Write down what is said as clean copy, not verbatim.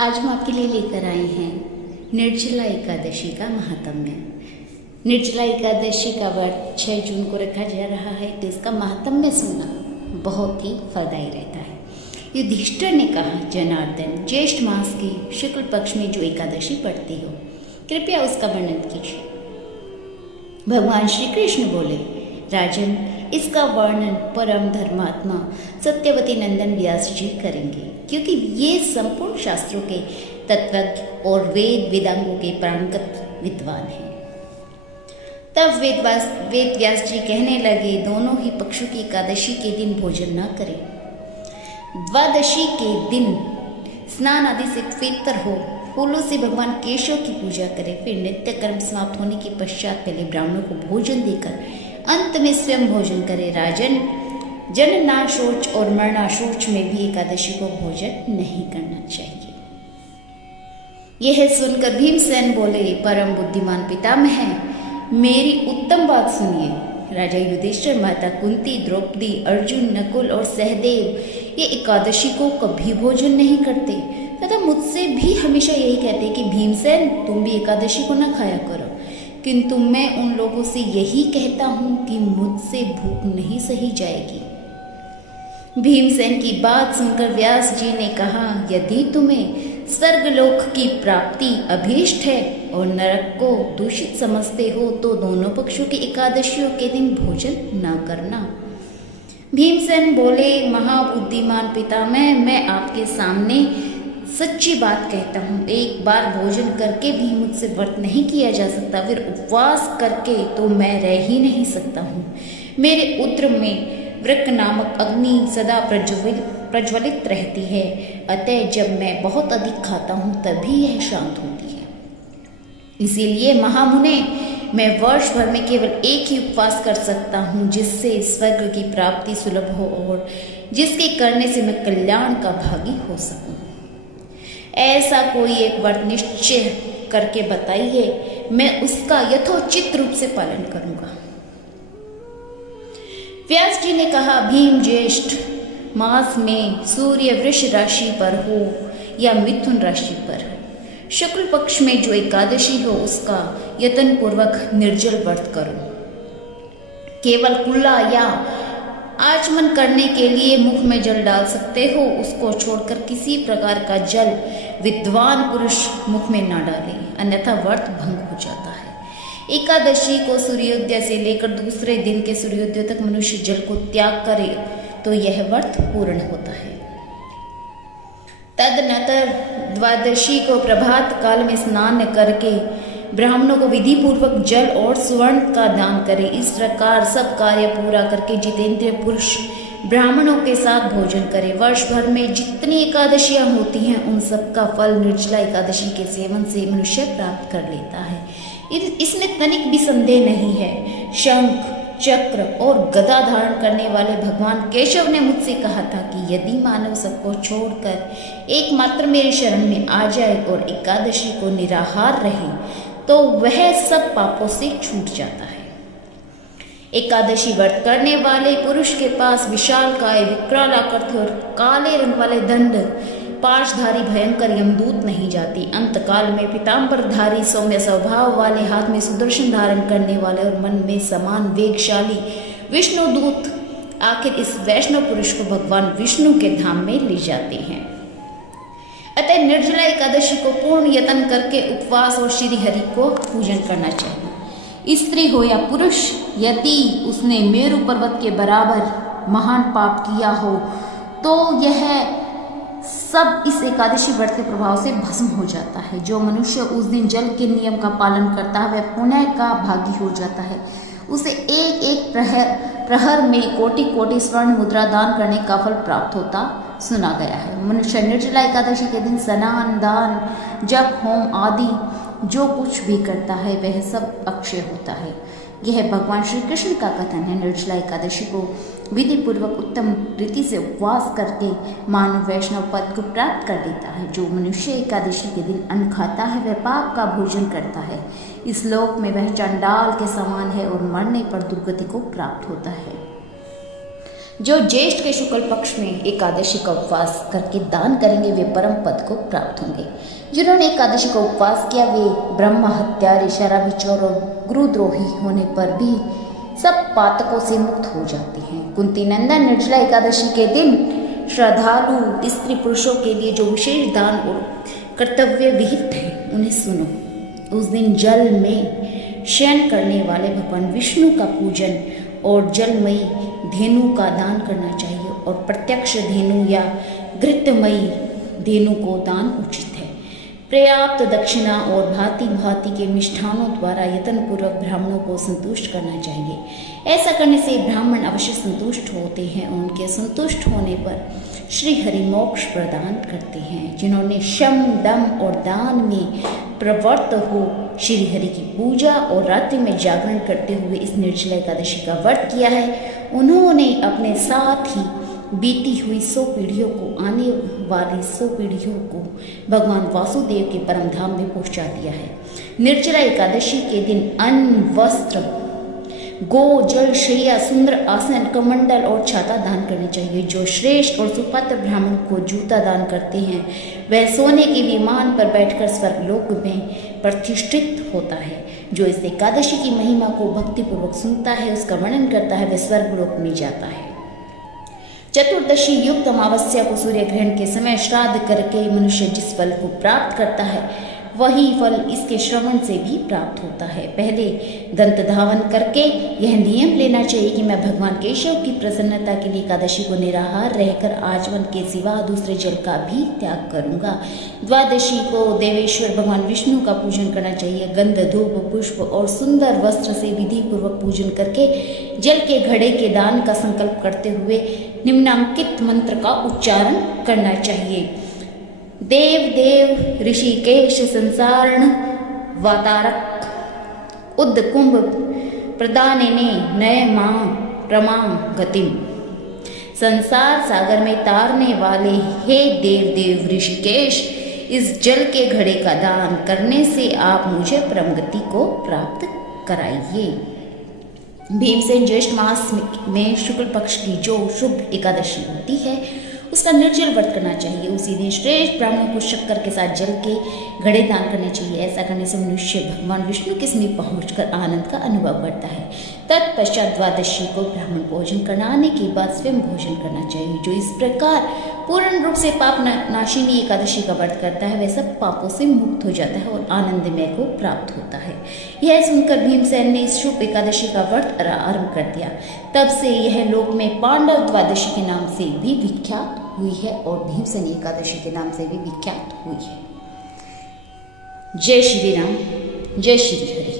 आज हम आपके लिए लेकर आए हैं निर्जला एकादशी का महात्म्य। निर्जला एकादशी का व्रत 6 जून को रखा जा रहा है, तो इसका महात्म्य सुनना बहुत ही फलदायी रहता है। युधिष्ठिर ने कहा, जनार्दन, ज्येष्ठ मास की शुक्ल पक्ष में जो एकादशी पड़ती हो, कृपया उसका वर्णन कीजिए। भगवान श्री कृष्ण बोले, राजन, इसका वर्णन परम धर्मात्मा सत्यवती नंदन व्यास जी करेंगे, क्योंकि ये संपूर्ण शास्त्रों के तत्वज्ञ और वेद वेदांगों के पारंगत विद्वान हैं। तब वेद व्यास जी कहने लगे, दोनों ही पक्षों की एकादशी के दिन भोजन न करें। द्वादशी के दिन स्नान आदि से पवित्र हो, फूलों से भगवान केशव की पूजा करें, फिर नित्य कर्म समाप्त होने के पश्चात पहले ब्राह्मणों को भोजन देकर अंत में स्वयं भोजन करें। राजन, जननाशोच और मरणाशोच में भी एकादशी को भोजन नहीं करना चाहिए। यह सुनकर भीमसेन बोले, परम बुद्धिमान पितामह, मेरी उत्तम बात सुनिए। राजा युधिष्ठिर, माता कुंती, द्रौपदी, अर्जुन, नकुल और सहदेव ये एकादशी को कभी भोजन नहीं करते तथा मुझसे भी हमेशा यही कहते कि भीमसेन, तुम भी एकादशी को न खाया करो। किंतु मैं उन लोगों से यही कहता हूं कि मुझसे भूख नहीं सही जाएगी। भीमसेन की बात सुनकर व्यास जी ने कहा, यदि तुम्हें स्वर्गलोक की प्राप्ति अभीष्ट है और नरक को दूषित समझते हो, तो दोनों पक्षों की एकादशियों के दिन भोजन न करना। भीमसेन बोले, महाबुद्धिमान पितामह, मैं आपके सामने सच्ची बात कहता हूँ, एक बार भोजन करके भी मुझसे व्रत नहीं किया जा सकता, फिर उपवास करके तो मैं रह ही नहीं सकता हूँ। मेरे उदर में वृक्क नामक अग्नि सदा प्रज्वलित रहती है, अतः जब मैं बहुत अधिक खाता हूँ तभी यह शांत होती है। इसीलिए महामुने, मैं वर्ष भर में केवल एक ही उपवास कर सकता हूँ, जिससे स्वर्ग की प्राप्ति सुलभ हो और जिसके करने से मैं कल्याण का भागी हो सकूँ। ऐसा कोई एक व्रत निश्चय करके बताइए, मैं उसका यथोचित रूप से पालन करूंगा। व्यास जी ने कहा, भीम, ज्येष्ठ मास में सूर्य वृष राशि पर हो या मिथुन राशि पर, शुक्ल पक्ष में जो एकादशी हो उसका यत्न पूर्वक निर्जल व्रत करो। केवल कुल्ला या आचमन करने के लिए मुख में जल डाल सकते हो, उसको छोड़कर किसी प्रकार का जल विद्वान पुरुष मुख में न डाले, अन्यथा व्रत भंग हो जाता है। एकादशी को सूर्योदय से लेकर दूसरे दिन के सूर्योदय तक मनुष्य जल को त्याग करे तो यह व्रत पूर्ण होता है। तदनंतर द्वादशी को प्रभात काल में स्नान करके ब्राह्मणों को विधि पूर्वक जल और स्वर्ण का दान करे। इस प्रकार सब कार्य पूरा करके जितेंद्रिय पुरुष ब्राह्मणों के साथ भोजन करे। वर्ष भर में जितनी एकादशियां होती हैं उन सब का फल निर्जला एकादशी के सेवन से मनुष्य प्राप्त कर लेता है। इसमें तनिक भी संदेह नहीं है। शंख, चक्र और गदा धारण करने वाले भगवान केशव ने मुझसे कहा था कि यदि मानव सबको छोड़कर एकमात्र मेरे शरण में आ जाए और एकादशी को निराहार रहे तो वह सब पापों से छूट जाता है। एकादशी व्रत करने वाले पुरुष के पास विशालकाय, विकराल आकृति और काले रंग वाले दंड, पाशधारी भयंकर यमदूत नहीं जाती। अंतकाल में पीतांबरधारी, सौम्य स्वभाव वाले, हाथ में सुदर्शन धारण करने वाले और मन में समान वेगशाली विष्णु दूत आखिर इस वैष्णव पुरुष को भगवान विष्णु के धाम में ले जाते हैं। अतः निर्जला एकादशी को पूर्ण यत्न करके उपवास और श्री हरि को पूजन करना चाहिए। स्त्री हो या पुरुष, यदि उसने मेरु पर्वत के बराबर महान पाप किया हो तो यह सब इस एकादशी व्रत के प्रभाव से भस्म हो जाता है। जो मनुष्य उस दिन जल के नियम का पालन करता है वह पुण्य का भागी हो जाता है। उसे एक एक प्रहर में कोटि कोटि स्वर्ण मुद्रा दान करने का फल प्राप्त होता सुना गया है। मनुष्य निर्जला एकादशी के दिन स्नान, दान, जप, होम आदि जो कुछ भी करता है वह सब अक्षय होता है। यह भगवान श्री कृष्ण का कथन है। निर्जला एकादशी को विधि पूर्वक उत्तम रीति से उपवास करके मानव वैष्णव पद को प्राप्त कर लेता है। जो मनुष्य एकादशी के दिन अन्न खाता है वह पाप का भोजन करता है। इस लोक में वह चंडाल के समान है और मरने पर दुर्गति को प्राप्त होता है। जो ज्येष्ठ के शुक्ल पक्ष में एकादशी का उपवास करके दान करेंगे वे परम पद को प्राप्त होंगे। जिन्होंने एकादशी का उपवास किया वे ब्रह्म हत्यारे, शराबी, चोर और गुरुद्रोही होने पर भी सब पातकों से मुक्त हो जाते हैं। कुंती नंदन, निर्जला एकादशी के दिन श्रद्धालु स्त्री पुरुषों के लिए जो विशेष दान और कर्तव्य विहित है उन्हें सुनो। उस दिन जल में शयन करने वाले भगवान विष्णु का पूजन और जलमयी धेनु का दान करना चाहिए और प्रत्यक्ष धेनु या घृतमयी धेनु को दान उचित है। पर्याप्त दक्षिणा और भांति भांति के मिष्ठानों द्वारा यत्नपूर्वक ब्राह्मणों को संतुष्ट करना चाहिए। ऐसा करने से ब्राह्मण अवश्य संतुष्ट होते हैं। उनके संतुष्ट होने पर श्री हरि मोक्ष प्रदान करते हैं। जिन्होंने शम, दम और दान में प्रवृत्त हो श्री हरि की पूजा और रात्रि में जागरण करते हुए इस निर्जला एकादशी का व्रत किया है, उन्होंने अपने साथ ही बीती हुई 100 पीढ़ियों को, आने वाली 100 पीढ़ियों को भगवान वासुदेव के परम धाम में पहुंचा दिया है। निर्जला एकादशी के दिन अन्न, वस्त्र, गो, जल, शैया, सुंदर आसन, कमंडल और छाता दान करनी चाहिए। जो श्रेष्ठ और सुपात्र ब्राह्मण को जूता दान करते हैं वह सोने के विमान पर बैठकर स्वर्गलोक में प्रतिष्ठित होता है। जो इस एकादशी की महिमा को भक्तिपूर्वक सुनता है, उसका वर्णन करता है, वह स्वर्गलोक में जाता है। चतुर्दशी युक्त अमावस्या को सूर्य ग्रहण के समय श्राद्ध करके मनुष्य जिस फल को प्राप्त करता है वही फल इसके श्रवण से भी प्राप्त होता है। पहले दंत धावन करके यह नियम लेना चाहिए कि मैं भगवान केशव की प्रसन्नता के लिए एकादशी को निराहार रहकर आचमन के सिवा दूसरे जल का भी त्याग करूंगा। द्वादशी को देवेश्वर भगवान विष्णु का पूजन करना चाहिए। गंध, धूप, पुष्प और सुंदर वस्त्र से विधि पूर्वक पूजन करके जल के घड़े के दान का संकल्प करते हुए निम्नांकित मंत्र का उच्चारण करना चाहिए। देव देव ऋषिकेश संसारण वातारक उद्द कुंभ प्रदानेने नय मां प्रमां गतिम। संसार सागर में तारने वाले हे देव देव ऋषिकेश, इस जल के घड़े का दान करने से आप मुझे परम गति को प्राप्त कराइए। भीमसेन ज्येष्ठ मास में शुक्ल पक्ष की जो शुभ एकादशी होती है उसका निर्जल व्रत करना चाहिए। उसी दिन श्रेष्ठ ब्राह्मणों को शक्कर के साथ जल के घड़े दान करने चाहिए। ऐसा करने से मनुष्य भगवान विष्णु के समीप पहुंचकर आनंद का अनुभव करता है। तत्पश्चात द्वादशी को ब्राह्मण भोजन कराने के बाद स्वयं भोजन करना चाहिए। जो इस प्रकार पूर्ण रूप से पाप नाशिनी एकादशी का व्रत करता है वह सब पापों से मुक्त हो जाता है और आनंदमय को प्राप्त होता है। यह सुनकर भीमसेन ने इस शुभ एकादशी का व्रत आरंभ कर दिया। तब से यह लोक में पांडव द्वादशी के नाम से भी विख्यात हुई है और भीमसेन एकादशी के नाम से भी विख्यात हुई है। जय श्री राम, जय श्री हरि।